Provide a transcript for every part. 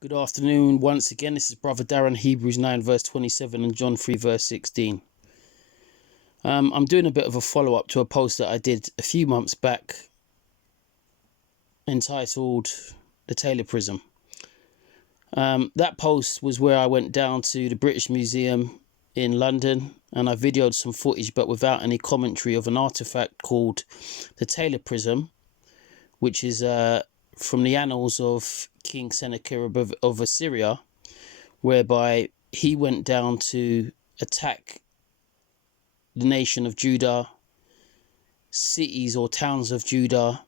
Good afternoon once again. This is Brother Darren, Hebrews 9 verse 27 and John 3 verse 16. I'm doing a bit of a follow-up to a post that I did a few months back entitled The Taylor Prism. That post was where I went down to the British Museum in London and I videoed some footage but without any commentary of an artifact called the Taylor Prism, which is from the annals of King Sennecherib of Assyria, whereby he went down to attack the nation of Judah, cities or towns of Judah,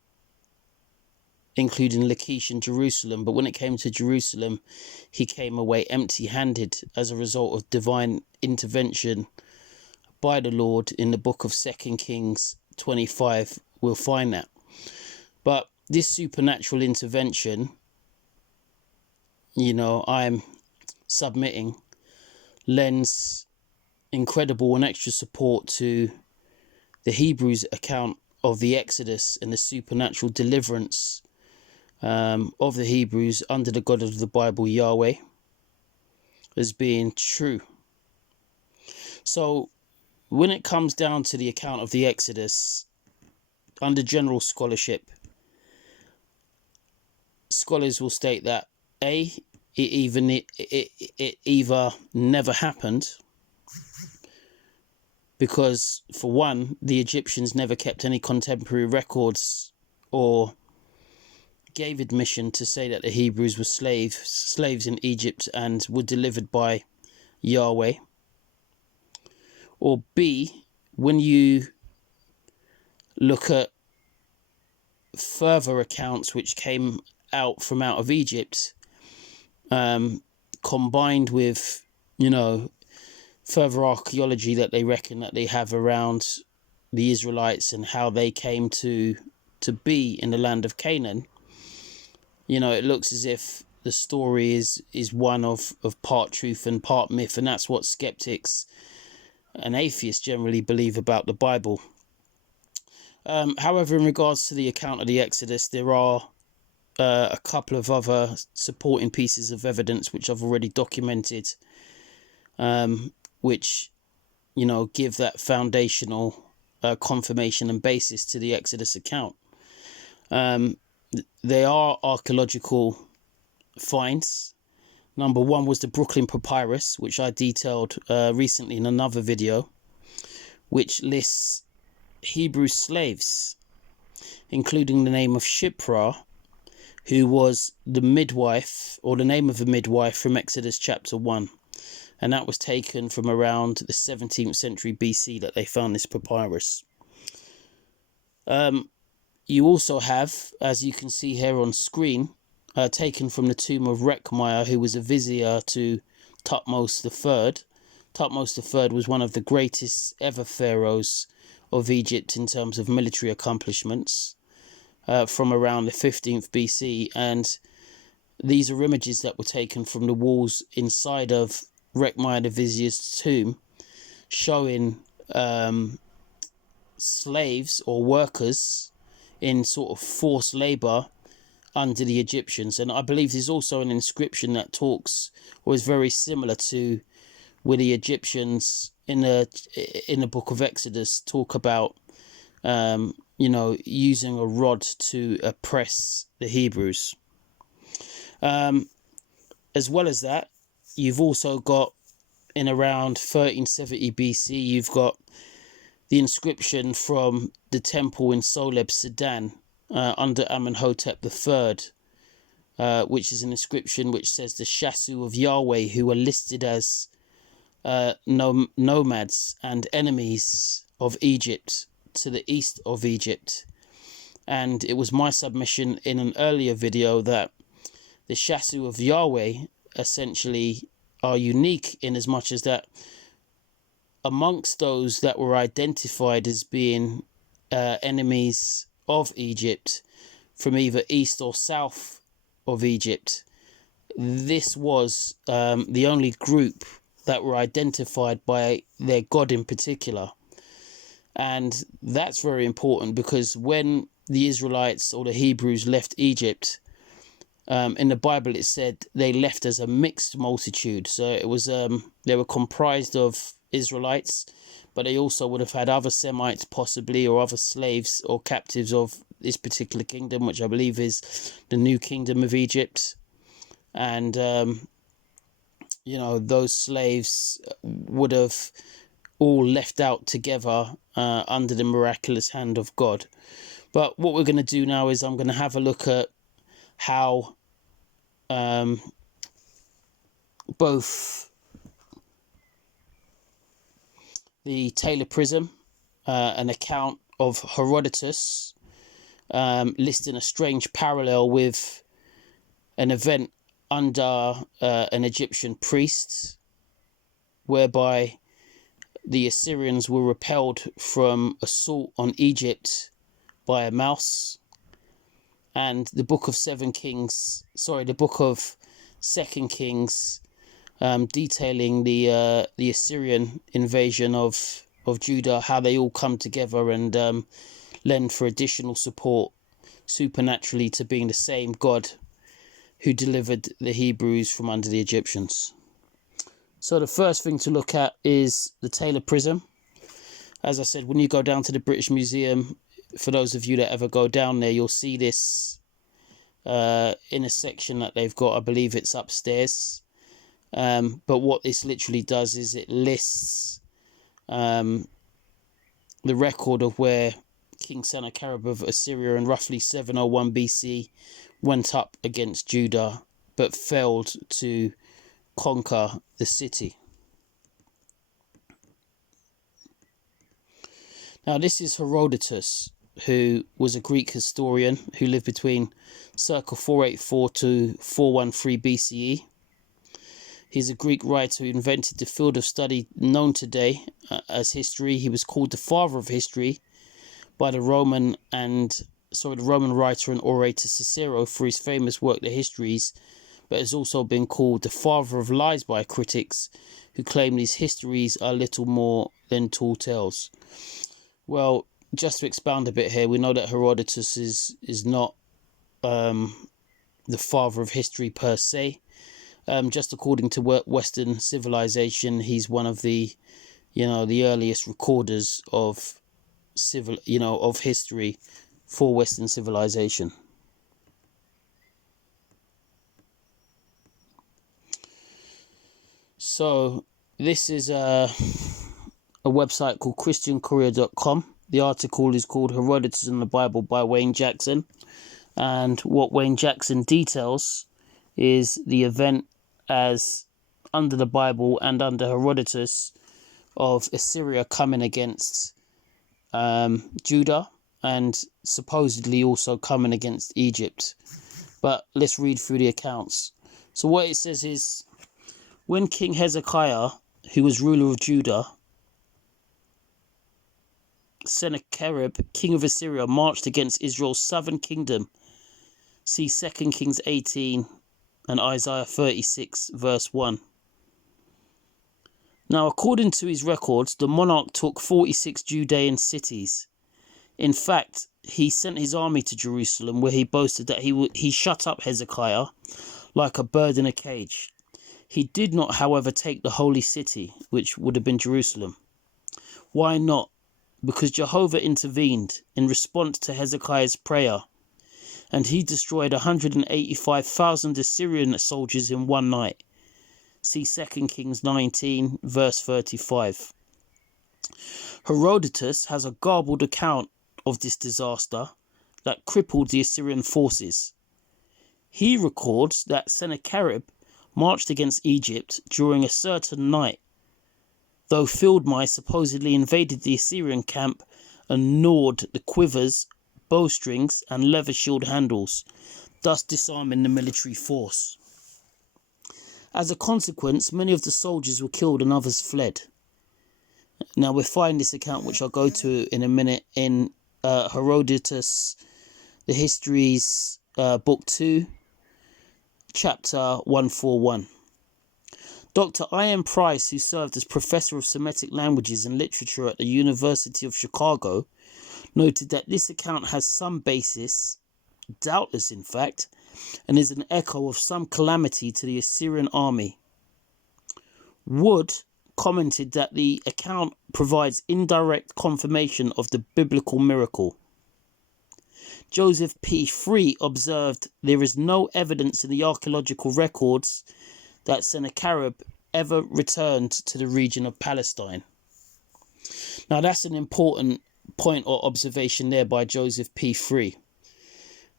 including Lachish and Jerusalem. But when it came to Jerusalem, he came away empty-handed as a result of divine intervention by the Lord. In the book of 2 Kings 25, we'll find that. But this supernatural intervention, I'm submitting, lends incredible and extra support to the Hebrews account of the Exodus and the supernatural deliverance of the Hebrews under the God of the Bible, Yahweh, as being true. So when it comes down to the account of the Exodus, under general scholarship, scholars will state that it either never happened, because for one, the Egyptians never kept any contemporary records or gave admission to say that the Hebrews were slaves in Egypt and were delivered by Yahweh. Or B, when you look at further accounts which came out of Egypt, combined with further archaeology that they reckon that they have around the Israelites and how they came to be in the land of Canaan, it looks as if the story is one of part truth and part myth, and that's what skeptics and atheists generally believe about the Bible. However, in regards to the account of the Exodus, there are a couple of other supporting pieces of evidence which I've already documented, which give that foundational confirmation and basis to the Exodus account. They are archaeological finds. Number one was the Brooklyn Papyrus, which I detailed recently in another video, which lists Hebrew slaves, including the name of Shiphrah, who was the midwife, or the name of a midwife, from Exodus chapter 1. And that was taken from around the 17th century BC that they found this papyrus. You also have, as you can see here on screen, taken from the tomb of Rekhmire, who was a vizier to Thutmose III. Thutmose III was one of the greatest ever pharaohs of Egypt in terms of military accomplishments, from around the 15th BC. And these are images that were taken from the walls inside of Rekhmire the vizier's tomb, showing slaves or workers in sort of forced labor under the Egyptians. And I believe there's also an inscription that talks, or is very similar to, where the Egyptians in the book of Exodus talk about using a rod to oppress the Hebrews. As well as that, you've also got, in around 1370 BC, you've got the inscription from the temple in Soleb, Sudan, under Amenhotep III, which is an inscription which says the Shasu of Yahweh, who are listed as nomads and enemies of Egypt to the east of Egypt. And it was my submission in an earlier video that the Shasu of Yahweh essentially are unique in as much as that amongst those that were identified as being enemies of Egypt from either east or south of Egypt, this was the only group that were identified by their god in particular. And that's very important, because when the Israelites or the Hebrews left Egypt, In the Bible, it said they left as a mixed multitude. So it was they were comprised of Israelites, but they also would have had other Semites possibly, or other slaves or captives of this particular kingdom, which I believe is the new kingdom of Egypt. And those slaves would have all left out together under the miraculous hand of God. But what we're going to do now is I'm going to have a look at how both the Taylor Prism, an account of Herodotus, listing a strange parallel with an event under an Egyptian priest, whereby the Assyrians were repelled from assault on Egypt by a mouse, and the book of Second Kings, detailing the Assyrian invasion of Judah, how they all come together and lend for additional support supernaturally to being the same God who delivered the Hebrews from under the Egyptians. So the first thing to look at is the Taylor Prism. As I said, when you go down to the British Museum, for those of you that ever go down there, you'll see this in a section that they've got. I believe it's upstairs. But what this literally does is it lists the record of where King Sennecherib of Assyria in roughly 701 BC went up against Judah, but failed to conquer the city. Now, this is Herodotus, who was a Greek historian who lived between circa 484 to 413 BCE. He's a Greek writer who invented the field of study known today as history. He was called the father of history by the Roman writer and orator Cicero for his famous work, The Histories, but has also been called the father of lies by critics who claim these histories are little more than tall tales. Well, just to expound a bit here, we know that Herodotus is not the father of history per se. Just according to Western civilization, he's one of the earliest recorders of history for Western civilization. So this is a website called christiancourier.com. The article is called Herodotus and the Bible by Wayne Jackson. And what Wayne Jackson details is the event as under the Bible and under Herodotus of Assyria coming against Judah and supposedly also coming against Egypt. But let's read through the accounts. So what it says is, when King Hezekiah, who was ruler of Judah, Sennecherib, king of Assyria, marched against Israel's southern kingdom. See 2 Kings 18 and Isaiah 36, verse 1. Now, according to his records, the monarch took 46 Judean cities. In fact, he sent his army to Jerusalem, where he boasted that he shut up Hezekiah like a bird in a cage. He did not, however, take the holy city, which would have been Jerusalem. Why not? Because Jehovah intervened in response to Hezekiah's prayer, and he destroyed 185,000 Assyrian soldiers in one night. See 2 Kings 19, verse 35. Herodotus has a garbled account of this disaster that crippled the Assyrian forces. He records that Sennecherib marched against Egypt during a certain night, though field mice supposedly invaded the Assyrian camp and gnawed the quivers, bowstrings, and leather shield handles, thus disarming the military force. As a consequence, many of the soldiers were killed and others fled. Now, we'll find this account, which I'll go to in a minute, in Herodotus, the Histories, Book 2, Chapter 141. Dr. I.M. Price, who served as Professor of Semitic Languages and Literature at the University of Chicago, noted that this account has some basis, doubtless in fact, and is an echo of some calamity to the Assyrian army. Wood commented that the account provides indirect confirmation of the biblical miracle. Joseph P. Free observed there is no evidence in the archaeological records that Sennecherib ever returned to the region of Palestine. Now that's an important point or observation there by Joseph P. Free.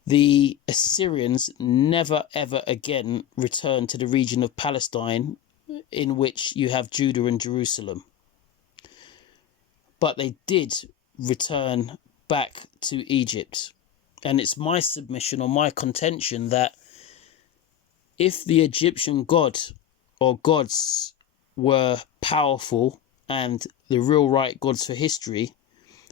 The Assyrians never ever again returned to the region of Palestine, in which you have Judah and Jerusalem. But they did return back to Egypt. And it's my submission or my contention that if the Egyptian god or gods were powerful and the real right gods for history,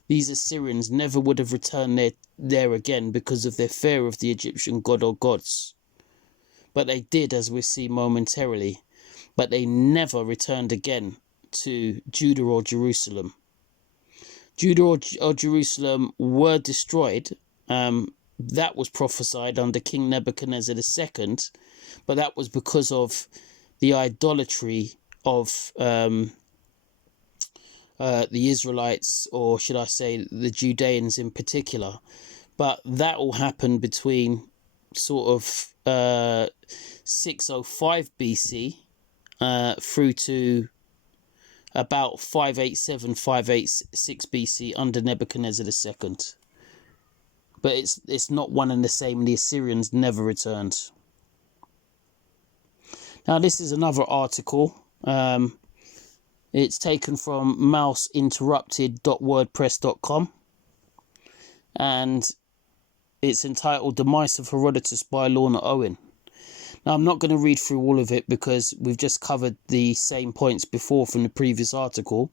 these Assyrians never would have returned there again because of their fear of the Egyptian god or gods. But they did, as we see momentarily. But they never returned again to Judah or Jerusalem. Judah or Jerusalem were destroyed. That was prophesied under King Nebuchadnezzar II, but that was because of the idolatry of the Israelites, or should I say the Judeans in particular. But that all happened between sort of 605 BC through to about 587, 586 BC under Nebuchadnezzar II. But it's not one and the same. The Assyrians never returned. Now this is another article. It's taken from mouseinterrupted.wordpress.com, and it's entitled "The Mice of Herodotus" by Lorna Owen. Now I'm not going to read through all of it because we've just covered the same points before from the previous article.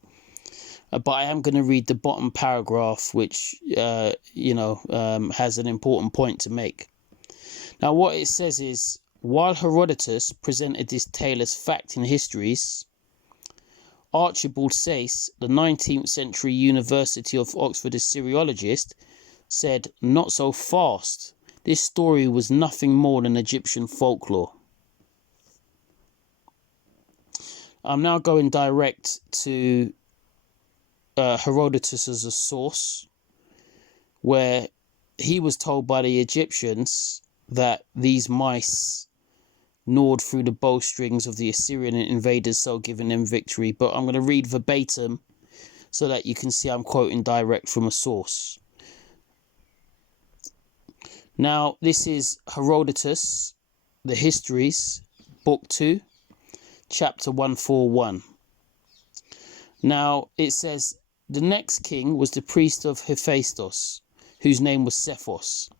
But I am going to read the bottom paragraph, which, has an important point to make. Now, what it says is, while Herodotus presented this tale as fact in histories, Archibald Sayce, the 19th century University of Oxford Assyriologist, said, "Not so fast. This story was nothing more than Egyptian folklore." I'm now going direct to Herodotus as a source, where he was told by the Egyptians that these mice gnawed through the bowstrings of the Assyrian invaders, so giving them victory. But I'm going to read verbatim so that you can see I'm quoting direct from a source. Now, this is Herodotus, the Histories, Book 2, Chapter 141. Now, it says, "The next king was the priest of Hephaestus, whose name was Cephos.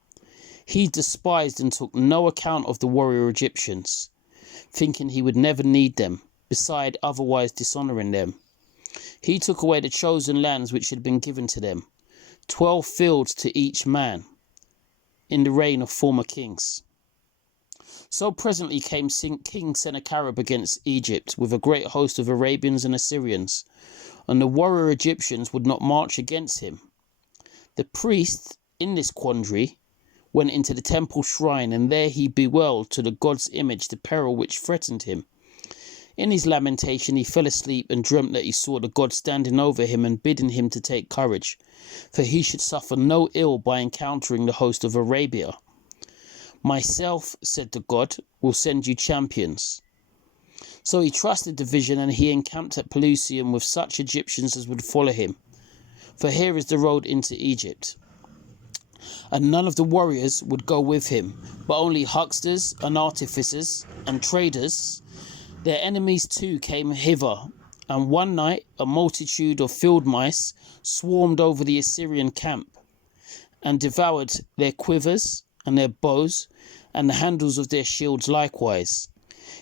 He despised and took no account of the warrior Egyptians, thinking he would never need them, beside otherwise dishonouring them. He took away the chosen lands which had been given to them, 12 fields to each man, in the reign of former kings. So presently came King Sennecherib against Egypt with a great host of Arabians and Assyrians, and the warrior Egyptians would not march against him. The priest, in this quandary, went into the temple shrine, and there he bewailed to the god's image the peril which threatened him. In his lamentation he fell asleep and dreamt that he saw the god standing over him and bidding him to take courage, for he should suffer no ill by encountering the host of Arabia. Myself, said the god, will send you champions. So he trusted the vision, and he encamped at Pelusium with such Egyptians as would follow him. For here is the road into Egypt. And none of the warriors would go with him, but only hucksters and artificers and traders. Their enemies too came hither, and one night a multitude of field mice swarmed over the Assyrian camp, and devoured their quivers and their bows, and the handles of their shields likewise,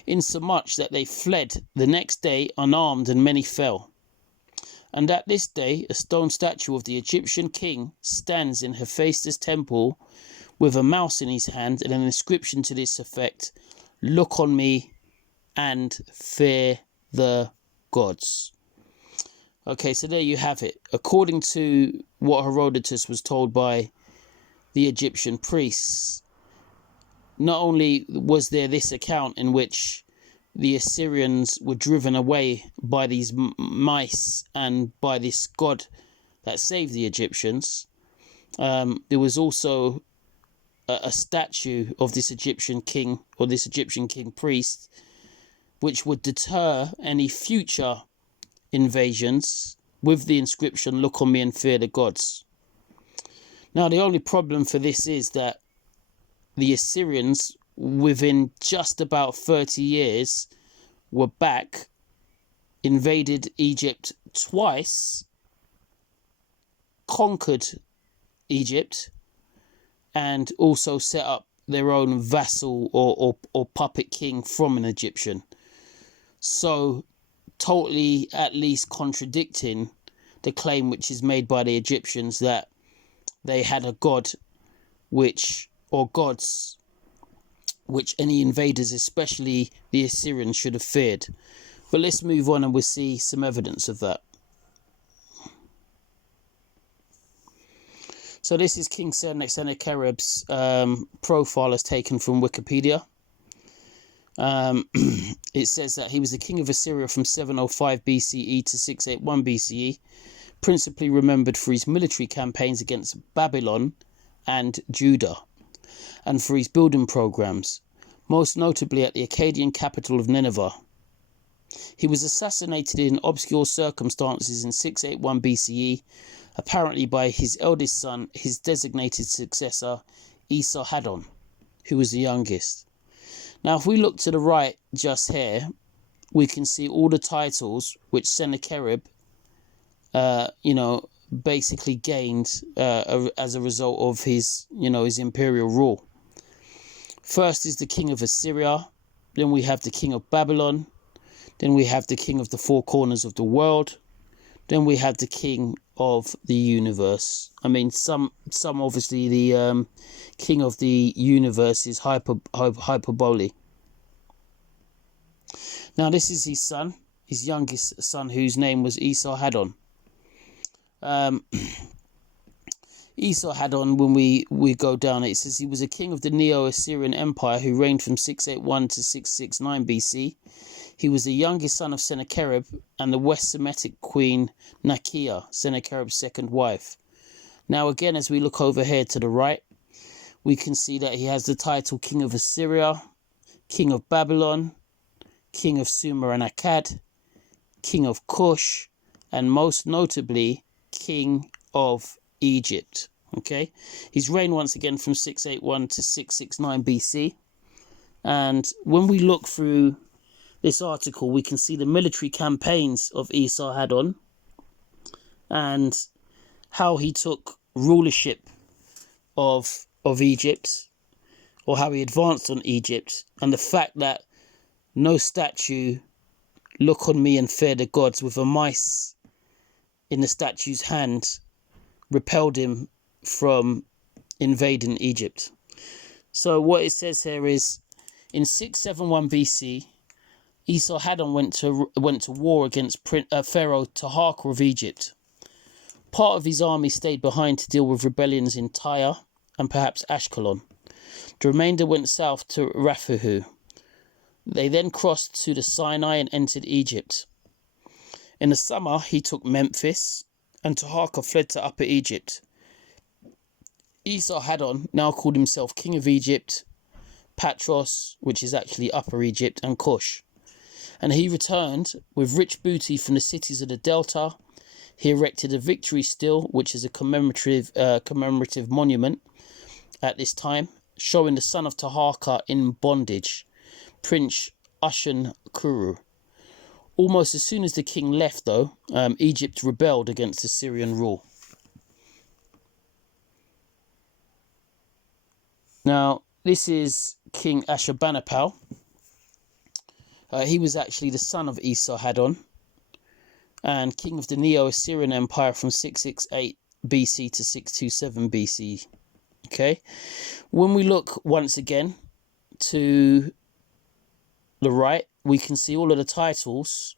insomuch that they fled the next day unarmed, and many fell. And at this day a stone statue of the Egyptian king stands in Hephaestus' temple, with a mouse in his hand, and an inscription to this effect, Look on me and fear the gods. Okay, so there you have it. According to what Herodotus was told by the Egyptian priests, not only was there this account in which the Assyrians were driven away by these mice and by this god that saved the Egyptians, there was also a statue of this Egyptian king, or this Egyptian king priest, which would deter any future invasions with the inscription, "Look on me and fear the gods." Now, the only problem for this is that the Assyrians, within just about 30 years, were back, invaded Egypt twice, conquered Egypt, and also set up their own vassal or puppet king from an Egyptian. So, totally at least contradicting the claim which is made by the Egyptians that they had a god or gods which any invaders, especially the Assyrians, should have feared. But let's move on and we'll see some evidence of that. So this is King Sennecherib's profile as taken from Wikipedia. It says that he was the king of Assyria from 705 BCE to 681 BCE, principally remembered for his military campaigns against Babylon and Judah, and for his building programs, most notably at the Akkadian capital of Nineveh. He was assassinated in obscure circumstances in 681 BCE, apparently by his eldest son, his designated successor, Esarhaddon, who was the youngest. Now, if we look to the right just here, we can see all the titles which Sennecherib, basically gained as a result of his imperial rule. First is the king of Assyria, then we have the king of Babylon, then we have the king of the four corners of the world, then we have the king of the universe. I mean, some obviously the king of the universe is hyperbole. Now, this is his son, his youngest son, whose name was Esarhaddon. Esarhaddon, when we go down, it says he was a king of the Neo-Assyrian Empire who reigned from 681 to 669 BC. He was the youngest son of Sennacherib and the West Semitic queen Nakia, Sennacherib's second wife. Now, again, as we look over here to the right, we can see that he has the title King of Assyria, King of Babylon, King of Sumer and Akkad, King of Cush, and most notably, King of Egypt. Okay, his reign once again from 681 to 669 BC. And when we look through this article, we can see the military campaigns of Esarhaddon and how he took rulership of Egypt, or how he advanced on Egypt, and the fact that no statue, "Look on me and fear the gods," with a mice in the statue's hand, repelled him from invading Egypt. So what it says here is, in 671 BC, Esarhaddon went to war against Pharaoh Taharqa of Egypt. Part of his army stayed behind to deal with rebellions in Tyre and perhaps Ashkelon. The remainder went south to Raphuhu. They then crossed to the Sinai and entered Egypt. In the summer, he took Memphis, and Taharqa fled to Upper Egypt. Esarhaddon now called himself King of Egypt, Patros, which is actually Upper Egypt, and Cush. And he returned with rich booty from the cities of the Delta. He erected a victory still, which is a commemorative monument at this time, showing the son of Taharqa in bondage, Prince Ushan-Kuru. Almost as soon as the king left, though, Egypt rebelled against Assyrian rule. Now, this is King Ashurbanipal. He was actually the son of Esarhaddon and king of the Neo-Assyrian Empire from 668 BC to 627 BC. Okay, when we look once again to the right, we can see all of the titles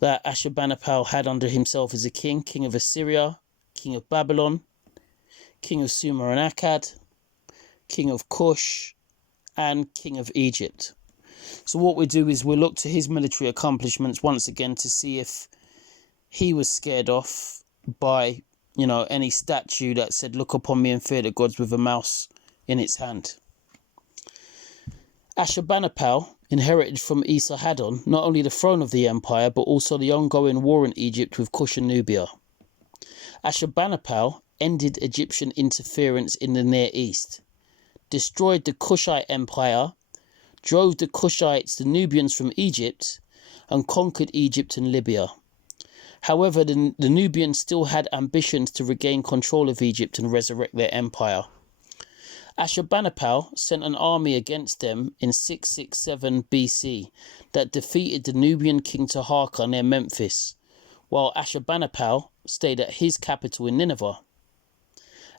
that Ashurbanipal had under himself as a king: King of Assyria, King of Babylon, King of Sumer and Akkad, King of Cush, and king of Egypt. So what we do is we look to his military accomplishments once again to see if he was scared off by, any statue that said, "Look upon me and fear the gods," with a mouse in its hand. Ashurbanipal inherited from Esarhaddon not only the throne of the empire, but also the ongoing war in Egypt with Kush and Nubia. Ashurbanipal ended Egyptian interference in the Near East, destroyed the Kushite Empire, drove the Kushites, the Nubians, from Egypt, and conquered Egypt and Libya. However, the Nubians still had ambitions to regain control of Egypt and resurrect their empire. Ashurbanipal sent an army against them in 667 BC that defeated the Nubian king Taharqa near Memphis, while Ashurbanipal stayed at his capital in Nineveh.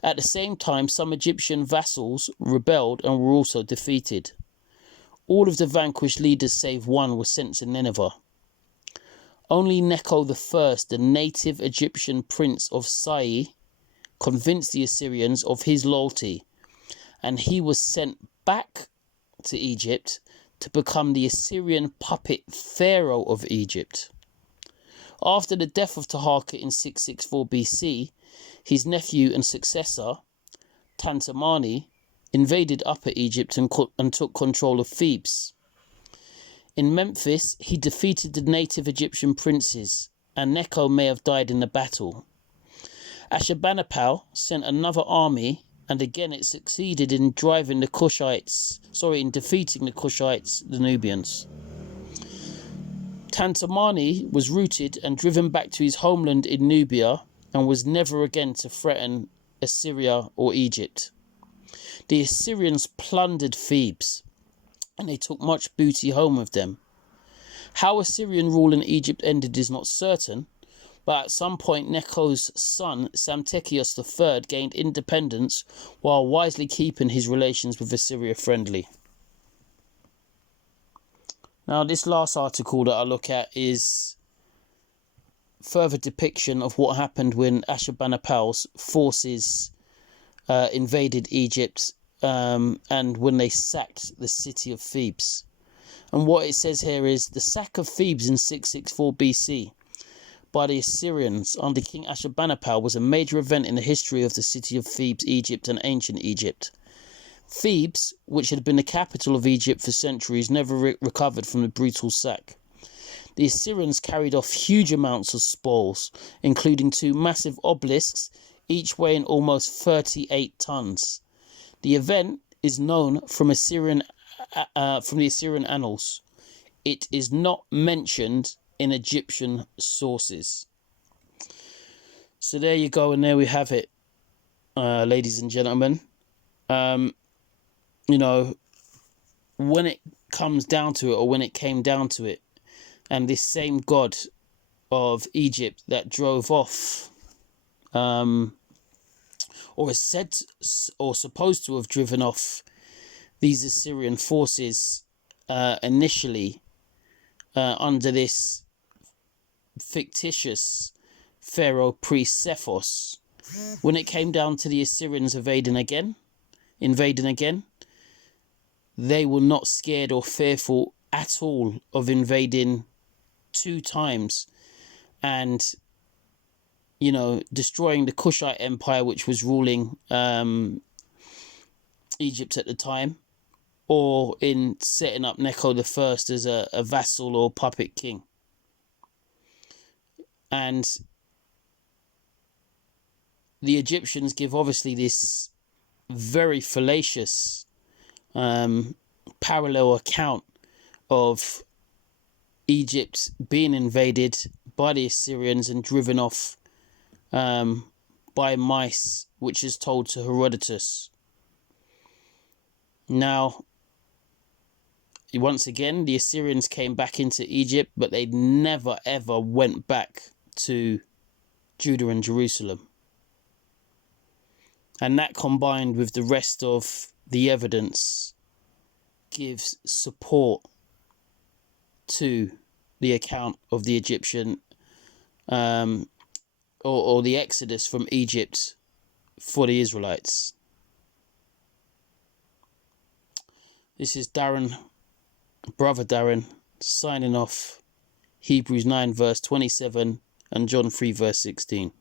At the same time, some Egyptian vassals rebelled and were also defeated. All of the vanquished leaders save one were sent to Nineveh. Only Necho I, the native Egyptian prince of Sai, convinced the Assyrians of his loyalty, and he was sent back to Egypt to become the Assyrian puppet pharaoh of Egypt. After the death of Taharqa in 664 BC, his nephew and successor, Tantamani, invaded Upper Egypt and took control of Thebes. In Memphis, he defeated the native Egyptian princes, and Necho may have died in the battle. Ashurbanipal sent another army, and again it succeeded in defeating the Kushites, the Nubians. Tantamani was routed and driven back to his homeland in Nubia and was never again to threaten Assyria or Egypt. The Assyrians plundered Thebes, and they took much booty home with them. How Assyrian rule in Egypt ended is not certain, but at some point Necho's son, Sennecherib III, gained independence while wisely keeping his relations with Assyria friendly. Now, this last article that I look at is further depiction of what happened when Ashurbanipal's forces invaded Egypt and when they sacked the city of Thebes. And what it says here is the sack of Thebes in 664 BC by the Assyrians under King Ashurbanipal was a major event in the history of the city of Thebes, Egypt, and ancient Egypt. Thebes, which had been the capital of Egypt for centuries, never recovered from the brutal sack. The Assyrians carried off huge amounts of spoils, including two massive obelisks, each weighing almost 38 tons. The event is known from the Assyrian annals. It is not mentioned in Egyptian sources. So there you go, and there we have it, ladies and gentlemen. When it comes down to it, or when it came down to it, and this same god of Egypt that drove off, or is said or supposed to have driven off these Assyrian forces initially under this fictitious pharaoh priest Sephos, when it came down to the Assyrians invading again, they were not scared or fearful at all of invading 2 times and, destroying the Kushite Empire, which was ruling Egypt at the time, or in setting up Necho I as a vassal or puppet king. And the Egyptians give obviously this very fallacious parallel account of Egypt being invaded by the Assyrians and driven off by mice, which is told to Herodotus. Now, once again, the Assyrians came back into Egypt, but they never ever went back to Judah and Jerusalem. And that, combined with the rest of the evidence, gives support to the account of the Egyptian or the exodus from Egypt for the Israelites. This is Darren, brother Darren, signing off. Hebrews 9 verse 27 and John 3 verse 16.